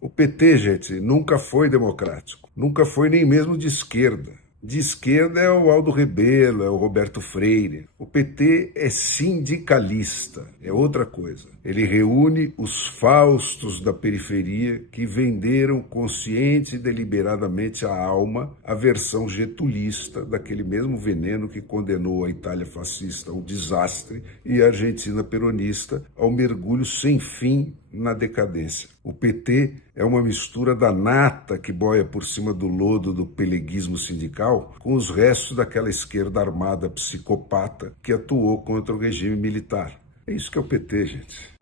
O PT, gente, nunca foi democrático. Nunca foi nem mesmo de esquerda. De esquerda é o Aldo Rebelo, é o Roberto Freire. O PT é sindicalista, é outra coisa. Ele reúne os faustos da periferia que venderam consciente e deliberadamente a alma à versão getulista daquele mesmo veneno que condenou a Itália fascista ao desastre e a Argentina peronista ao mergulho sem fim na decadência. O PT é uma mistura da nata que boia por cima do lodo do peleguismo sindical com os restos daquela esquerda armada psicopata que atuou contra o regime militar. É isso que é o PT, gente.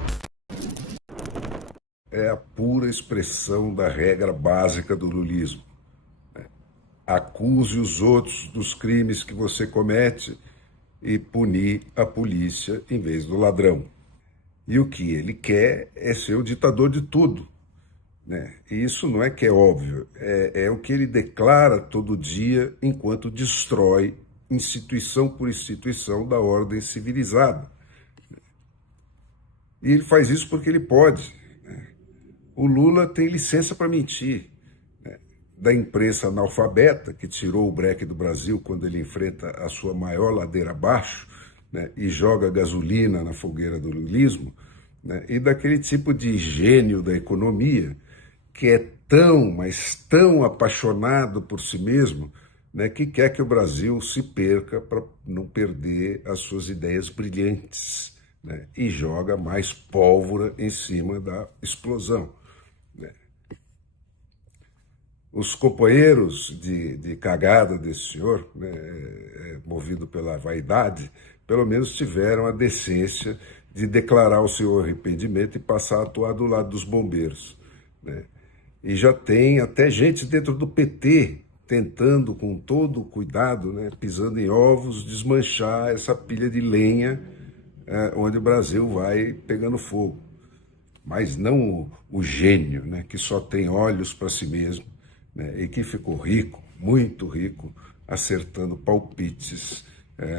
É a pura expressão da regra básica do lulismo. Acuse os outros dos crimes que você comete e punir a polícia em vez do ladrão. E o que ele quer é ser o ditador de tudo, né? E isso não é que é óbvio, é o que ele declara todo dia enquanto destrói instituição por instituição da ordem civilizada. E ele faz isso porque ele pode, né? O Lula tem licença para mentir, né? Da imprensa analfabeta, que tirou o breque do Brasil quando ele enfrenta a sua maior ladeira abaixo, né? E joga gasolina na fogueira do lulismo, né? E daquele tipo de gênio da economia que é tão, mas tão apaixonado por si mesmo, né, que quer que o Brasil se perca para não perder as suas ideias brilhantes, né, e joga mais pólvora em cima da explosão, né. Os companheiros de cagada desse senhor, né, movido pela vaidade, pelo menos tiveram a decência de declarar o seu arrependimento e passar a atuar do lado dos bombeiros, né. E já tem até gente dentro do PT tentando, com todo o cuidado, né, pisando em ovos, desmanchar essa pilha de lenha onde o Brasil vai pegando fogo. Mas não o gênio, né, que só tem olhos para si mesmo, né, e que ficou rico, muito rico, acertando palpites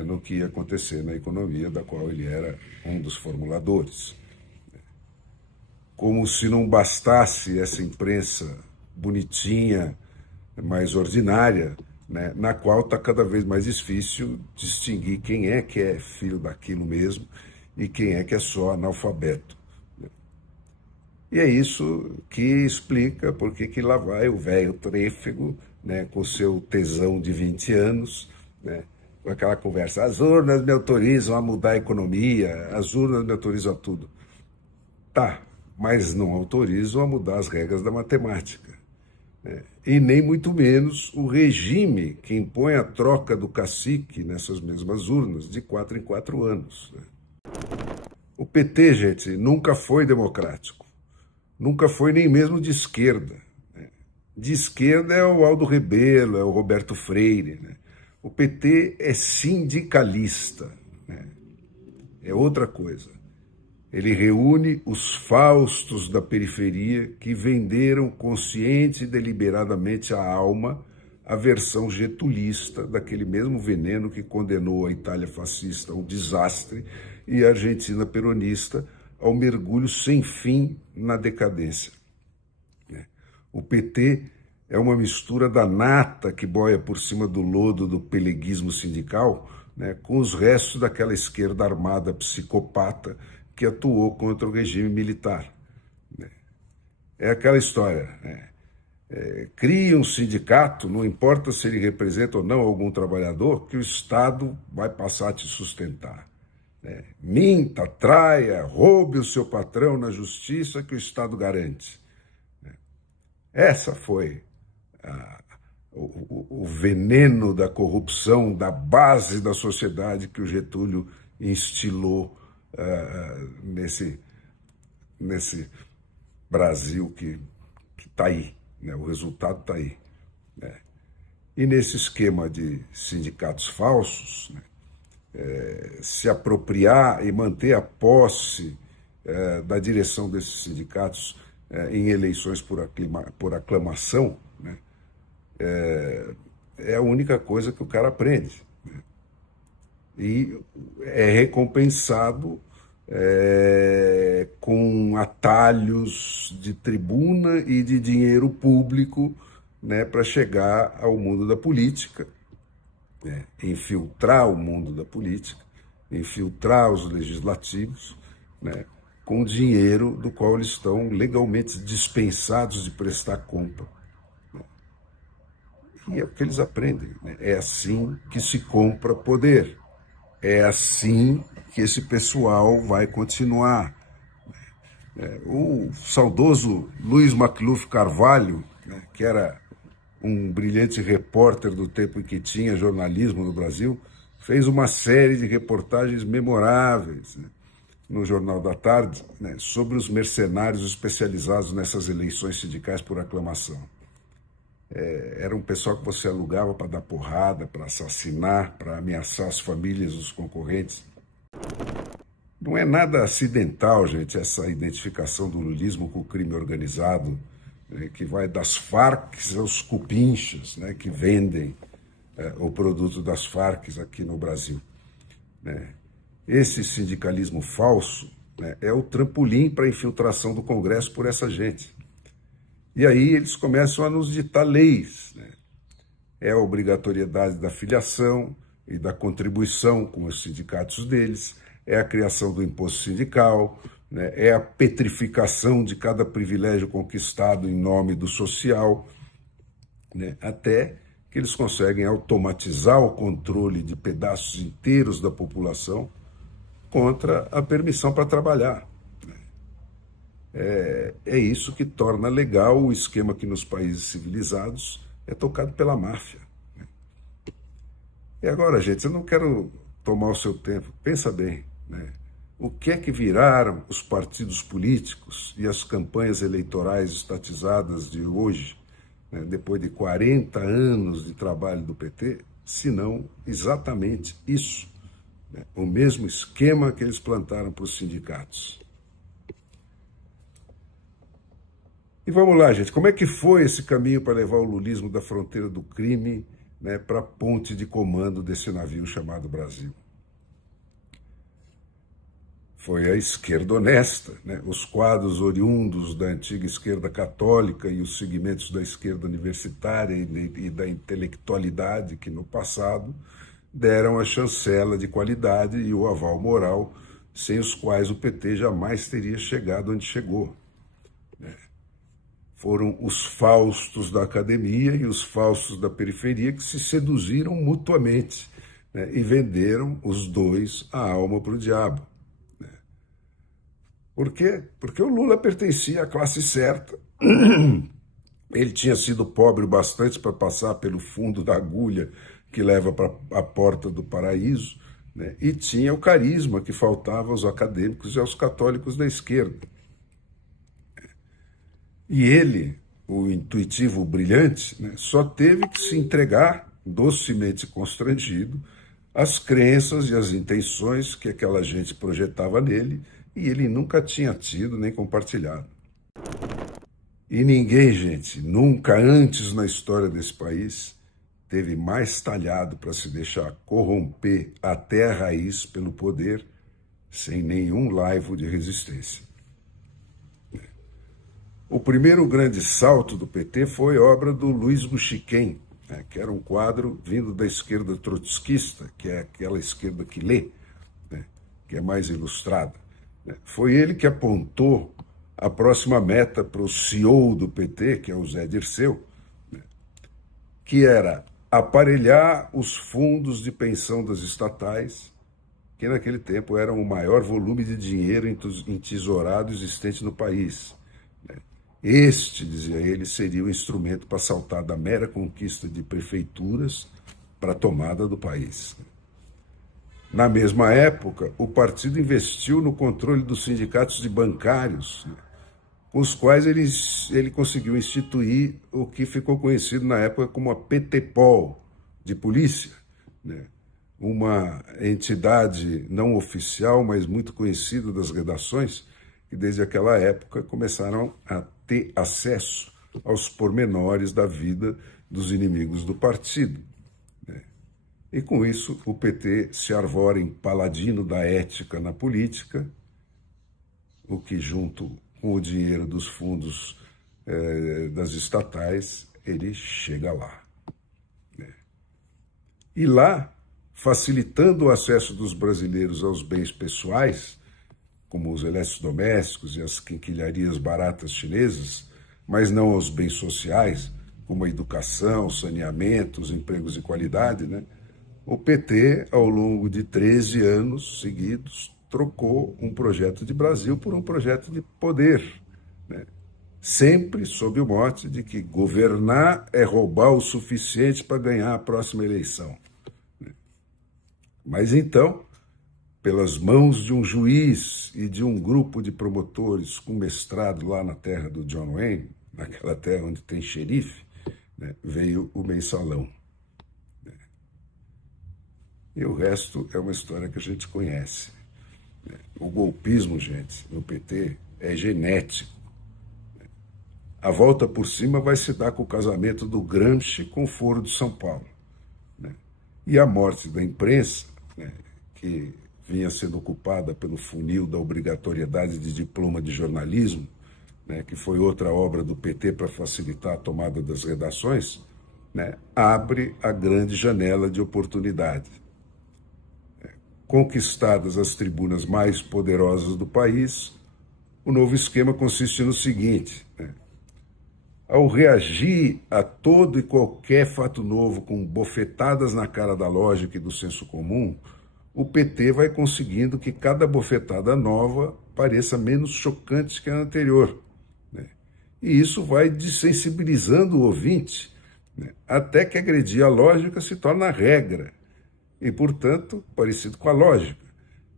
no que ia acontecer na economia, da qual ele era um dos formuladores. Como se não bastasse essa imprensa bonitinha, mais ordinária, né, na qual está cada vez mais difícil distinguir quem é que é filho daquilo mesmo e quem é que é só analfabeto. E é isso que explica por que lá vai o velho trêfego, né, com seu tesão de 20 anos, né, com aquela conversa, as urnas me autorizam a mudar a economia, as urnas me autorizam a tudo. Tá, mas não autorizam a mudar as regras da matemática, né? E nem muito menos o regime que impõe a troca do cacique nessas mesmas urnas de 4 em 4 anos, né? O PT, gente, nunca foi democrático. Nunca foi nem mesmo de esquerda, né? De esquerda é o Aldo Rebelo, é o Roberto Freire, né? O PT é sindicalista, né? É outra coisa. Ele reúne os faustos da periferia que venderam consciente e deliberadamente a alma à versão getulista daquele mesmo veneno que condenou a Itália fascista ao desastre e a Argentina peronista ao mergulho sem fim na decadência. O PT é uma mistura da nata que boia por cima do lodo do peleguismo sindical, né, com os restos daquela esquerda armada psicopata que atuou contra o regime militar. É aquela história, né? Cria um sindicato, não importa se ele representa ou não algum trabalhador, que o Estado vai passar a te sustentar, né? Minta, traia, roube o seu patrão na justiça que o Estado garante. Essa foi o veneno da corrupção da base da sociedade que o Getúlio instilou nesse Brasil que está aí, né? O resultado está aí, né? E nesse esquema de sindicatos falsos, né, se apropriar e manter a posse da direção desses sindicatos em eleições por aclamação, né, é a única coisa que o cara aprende, né? E é recompensado com atalhos de tribuna e de dinheiro público, né, para chegar ao mundo da política, né, infiltrar o mundo da política, infiltrar os legislativos, né, com dinheiro do qual eles estão legalmente dispensados de prestar conta. E é o que eles aprendem, né? É assim que se compra poder. É assim que esse pessoal vai continuar. O saudoso Luiz McLuff Carvalho, né, que era um brilhante repórter do tempo em que tinha jornalismo no Brasil, fez uma série de reportagens memoráveis, né, no Jornal da Tarde, né, sobre os mercenários especializados nessas eleições sindicais por aclamação. Era um pessoal que você alugava para dar porrada, para assassinar, para ameaçar as famílias dos concorrentes. Não é nada acidental, gente, essa identificação do lulismo com o crime organizado, né, que vai das Farc aos cupinchas, né, que vendem o produto das Farc aqui no Brasil. Né? Esse sindicalismo falso, né, é o trampolim para a infiltração do Congresso por essa gente. E aí eles começam a nos ditar leis, né? É a obrigatoriedade da filiação e da contribuição com os sindicatos deles, é a criação do imposto sindical, né? É a petrificação de cada privilégio conquistado em nome do social, né? Até que eles conseguem automatizar o controle de pedaços inteiros da população contra a permissão para trabalhar. É isso que torna legal o esquema que nos países civilizados é tocado pela máfia. E agora, gente, eu não quero tomar o seu tempo. Pensa bem, né? O que é que viraram os partidos políticos e as campanhas eleitorais estatizadas de hoje, né, depois de 40 anos de trabalho do PT, se não exatamente isso, né? O mesmo esquema que eles plantaram para os sindicatos. E vamos lá, gente, como é que foi esse caminho para levar o lulismo da fronteira do crime, né, para a ponte de comando desse navio chamado Brasil? Foi a esquerda honesta, né? Os quadros oriundos da antiga esquerda católica e os segmentos da esquerda universitária e da intelectualidade que no passado deram a chancela de qualidade e o aval moral, sem os quais o PT jamais teria chegado onde chegou. Foram os Faustos da academia e os Faustos da periferia que se seduziram mutuamente, né, e venderam os dois a alma para o diabo. Né? Por quê? Porque o Lula pertencia à classe certa. Ele tinha sido pobre o bastante para passar pelo fundo da agulha que leva para a porta do paraíso, né, e tinha o carisma que faltava aos acadêmicos e aos católicos da esquerda. E ele, o intuitivo brilhante, né, só teve que se entregar, docemente constrangido, às crenças e às intenções que aquela gente projetava nele e ele nunca tinha tido nem compartilhado. E ninguém, gente, nunca antes na história desse país teve mais talhado para se deixar corromper até a raiz pelo poder, sem nenhum laivo de resistência. O primeiro grande salto do PT foi obra do Luiz Buchiquem, né, que era um quadro vindo da esquerda trotskista, que é aquela esquerda que lê, né, que é mais ilustrada. Né. Foi ele que apontou a próxima meta para o CEO do PT, que é o Zé Dirceu, né, que era aparelhar os fundos de pensão das estatais, que naquele tempo eram o maior volume de dinheiro entesourado existente no país. Este, dizia ele, seria o instrumento para saltar da mera conquista de prefeituras para a tomada do país. Na mesma época, o partido investiu no controle dos sindicatos de bancários, com os quais ele conseguiu instituir o que ficou conhecido na época como a PTPOL, de polícia, né? Uma entidade não oficial, mas muito conhecida das redações, que desde aquela época começaram a ter acesso aos pormenores da vida dos inimigos do partido. Né? E com isso o PT se arvora em paladino da ética na política o que, junto com o dinheiro dos fundos das estatais, ele chega lá. E lá, facilitando o acesso dos brasileiros aos bens pessoais, como os eletrodomésticos e as quinquilharias baratas chinesas, mas não aos bens sociais, como a educação, saneamento, os empregos de qualidade, né? O PT, ao longo de 13 anos seguidos, trocou um projeto de Brasil por um projeto de poder, né? Sempre sob o mote de que governar é roubar o suficiente para ganhar a próxima eleição. Mas então, pelas mãos de um juiz e de um grupo de promotores com mestrado lá na terra do John Wayne, naquela terra onde tem xerife, né, veio o mensalão. E o resto é uma história que a gente conhece. O golpismo, gente, no PT é genético. A volta por cima vai se dar com o casamento do Gramsci com o Foro de São Paulo. E a morte da imprensa, que vinha sendo ocupada pelo funil da obrigatoriedade de diploma de jornalismo, que foi outra obra do PT para facilitar a tomada das redações, abre a grande janela de oportunidade. Conquistadas as tribunas mais poderosas do país, o novo esquema consiste no seguinte: ao reagir a todo e qualquer fato novo com bofetadas na cara da lógica e do senso comum, o PT vai conseguindo que cada bofetada nova pareça menos chocante que a anterior. E isso vai desensibilizando o ouvinte, até que agredir a lógica se torna a regra, e, portanto, parecido com a lógica,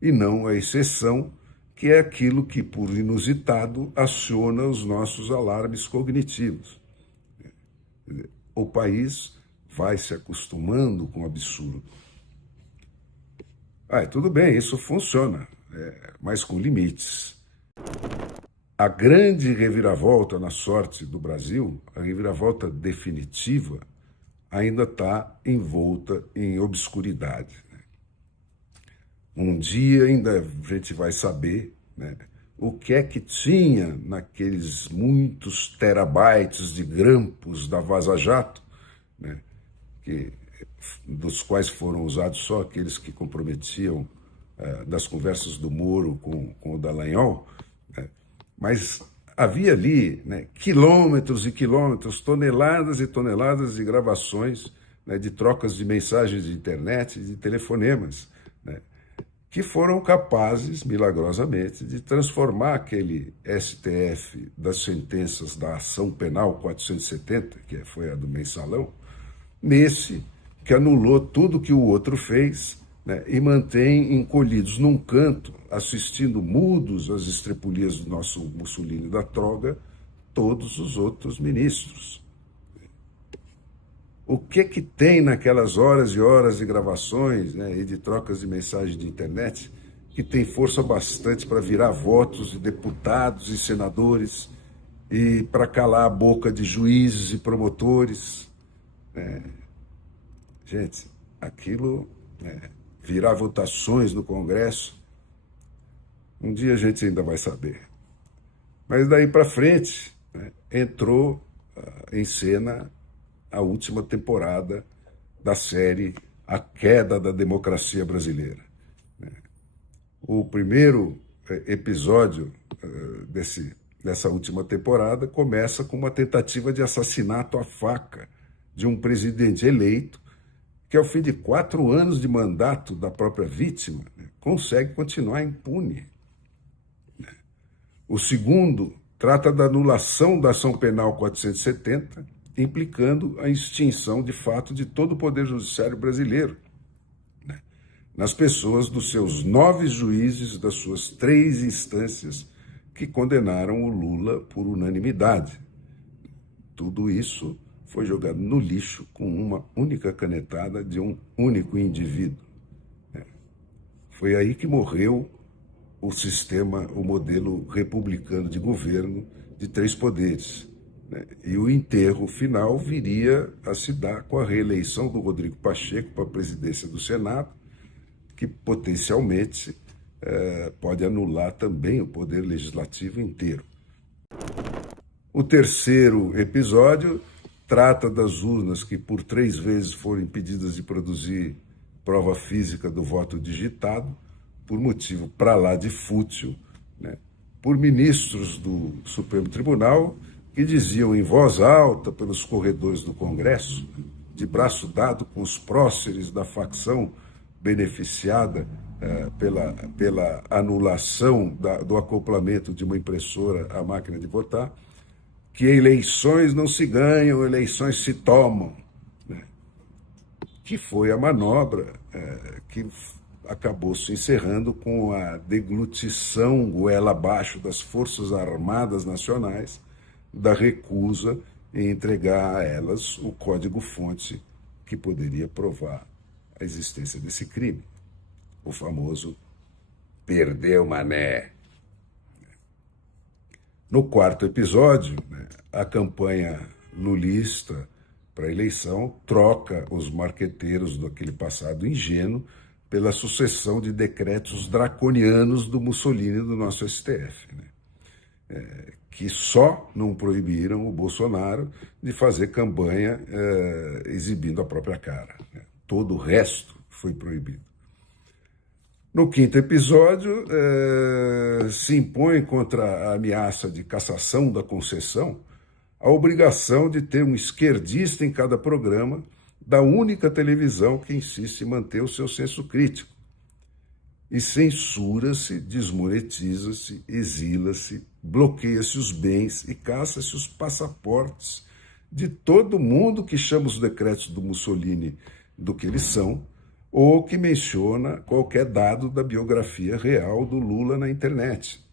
e não a exceção, que é aquilo que, por inusitado, aciona os nossos alarmes cognitivos. O país vai se acostumando com o absurdo. Tudo bem, isso funciona, mas com limites. A grande reviravolta na sorte do Brasil, a reviravolta definitiva, ainda está envolta em obscuridade. Um dia ainda a gente vai saber, o que é que tinha naqueles muitos terabytes de grampos da Vaza Jato, dos quais foram usados só aqueles que comprometiam das conversas do Moro com o Dallagnol, mas havia ali quilômetros e quilômetros, toneladas e toneladas de gravações, de trocas de mensagens de internet e de telefonemas, que foram capazes, milagrosamente, de transformar aquele STF das sentenças da ação penal 470, que foi a do mensalão, nesse que anulou tudo que o outro fez, e mantém encolhidos num canto, assistindo mudos às estrepulias do nosso Mussolini da Troga, todos os outros ministros. O que tem naquelas horas e horas de gravações, e de trocas de mensagens de internet que tem força bastante para virar votos de deputados e senadores e para calar a boca de juízes e promotores? Gente, aquilo virar votações no Congresso, um dia a gente ainda vai saber. Mas daí para frente, entrou em cena a última temporada da série A Queda da Democracia Brasileira. O primeiro episódio dessa última temporada começa com uma tentativa de assassinato à faca de um presidente eleito que, ao fim de 4 anos de mandato da própria vítima, consegue continuar impune. O segundo trata da anulação da ação penal 470, implicando a extinção, de fato, de todo o Poder Judiciário brasileiro, nas pessoas dos seus 9 juízes das suas 3 instâncias que condenaram o Lula por unanimidade. Tudo isso foi jogado no lixo com uma única canetada de um único indivíduo. Foi aí que morreu o sistema, o modelo republicano de governo de 3 poderes. E o enterro final viria a se dar com a reeleição do Rodrigo Pacheco para a presidência do Senado, que potencialmente pode anular também o poder legislativo inteiro. O terceiro episódio trata das urnas que por 3 vezes foram impedidas de produzir prova física do voto digitado, por motivo para lá de fútil, né, por ministros do Supremo Tribunal que diziam em voz alta pelos corredores do Congresso, de braço dado com os próceres da facção beneficiada pela anulação do acoplamento de uma impressora à máquina de votar, que eleições não se ganham, eleições se tomam, né? Que foi a manobra que acabou se encerrando com a deglutição goela abaixo das Forças Armadas Nacionais, da recusa em entregar a elas o código-fonte que poderia provar a existência desse crime. O famoso perdeu mané. No quarto episódio, né, a campanha lulista para a eleição troca os marqueteiros daquele passado ingênuo pela sucessão de decretos draconianos do Mussolini do nosso STF, né, que só não proibiram o Bolsonaro de fazer campanha exibindo a própria cara, né. Todo o resto foi proibido. No quinto episódio, se impõe contra a ameaça de cassação da concessão a obrigação de ter um esquerdista em cada programa da única televisão que insiste em manter o seu senso crítico. E censura-se, desmonetiza-se, exila-se, bloqueia-se os bens e caça-se os passaportes de todo mundo que chama os decretos do Mussolini do que eles são, ou que menciona qualquer dado da biografia real do Lula na internet.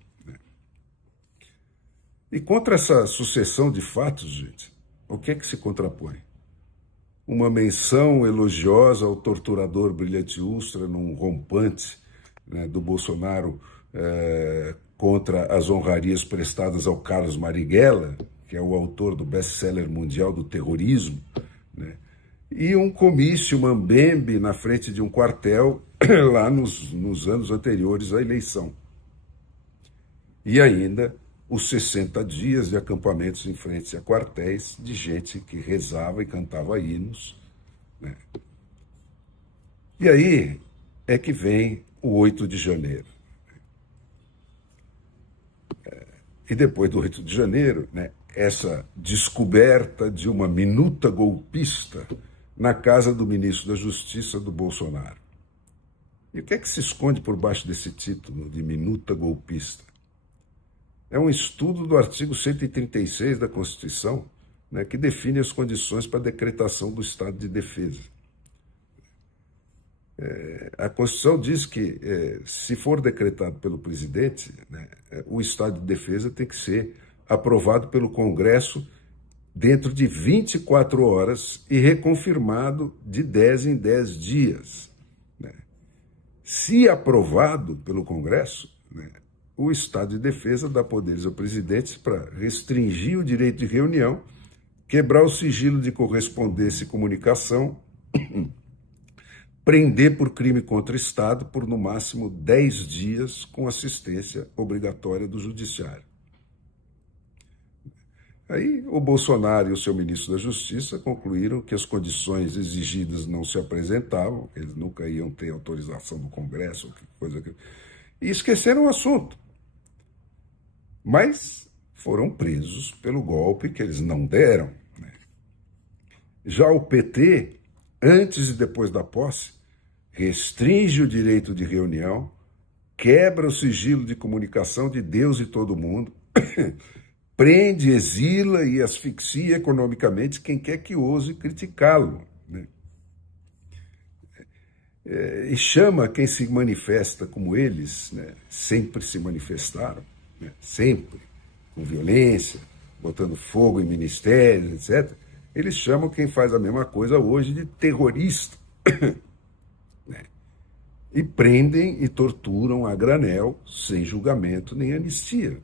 E contra essa sucessão de fatos, gente, o que é que se contrapõe? Uma menção elogiosa ao torturador Brilhante Ustra num rompante, né, do Bolsonaro contra as honrarias prestadas ao Carlos Marighella, que é o autor do best-seller mundial do terrorismo, né? E um comício mambembe na frente de um quartel lá nos anos anteriores à eleição. E ainda os 60 dias de acampamentos em frente a quartéis de gente que rezava e cantava hinos, né? E aí é que vem o 8 de janeiro. E depois do 8 de janeiro, né, essa descoberta de uma minuta golpista na casa do ministro da Justiça do Bolsonaro. E o que é que se esconde por baixo desse título de minuta golpista? É um estudo do artigo 136 da Constituição, né, que define as condições para a decretação do estado de defesa. A Constituição diz que, se for decretado pelo presidente, né, o estado de defesa tem que ser aprovado pelo Congresso dentro de 24 horas e reconfirmado de 10 em 10 dias. Né? Se aprovado pelo Congresso, né, o estado de defesa dá poderes ao presidente para restringir o direito de reunião, quebrar o sigilo de correspondência e comunicação, prender por crime contra o Estado por no máximo 10 dias com assistência obrigatória do Judiciário. Aí o Bolsonaro e o seu ministro da Justiça concluíram que as condições exigidas não se apresentavam, eles nunca iam ter autorização do Congresso, coisa que... e esqueceram o assunto. Mas foram presos pelo golpe que eles não deram, né? Já o PT, antes e depois da posse, restringe o direito de reunião, quebra o sigilo de comunicação de Deus e todo mundo, prende, exila e asfixia economicamente quem quer que ouse criticá-lo, né? E chama quem se manifesta como eles, né, sempre se manifestaram, né, sempre, com violência, botando fogo em ministérios, etc. Eles chamam quem faz a mesma coisa hoje de terrorista. Né? E prendem e torturam a granel, sem julgamento nem anistia.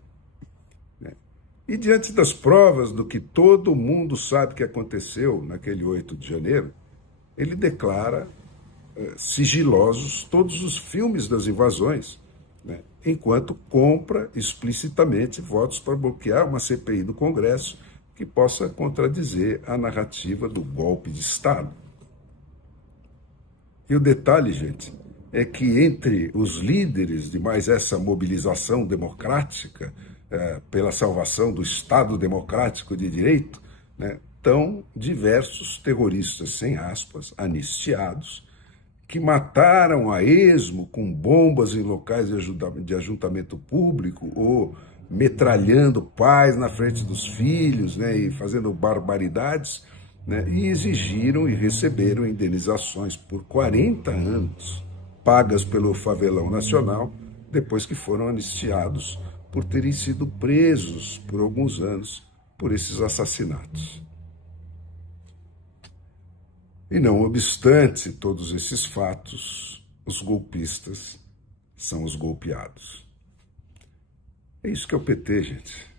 E diante das provas do que todo mundo sabe que aconteceu naquele 8 de janeiro, ele declara sigilosos todos os filmes das invasões né, enquanto compra explicitamente votos para bloquear uma CPI do Congresso que possa contradizer a narrativa do golpe de Estado. E o detalhe, gente, é que entre os líderes de mais essa mobilização democrática pela salvação do Estado democrático de direito, né, estão diversos terroristas, sem aspas, anistiados, que mataram a esmo com bombas em locais de ajuntamento público ou metralhando pais na frente dos filhos, né, e fazendo barbaridades, né, e exigiram e receberam indenizações por 40 anos, pagas pelo Favelão Nacional, depois que foram anistiados por terem sido presos por alguns anos por esses assassinatos. E não obstante todos esses fatos, os golpistas são os golpeados. É isso que é o PT, gente.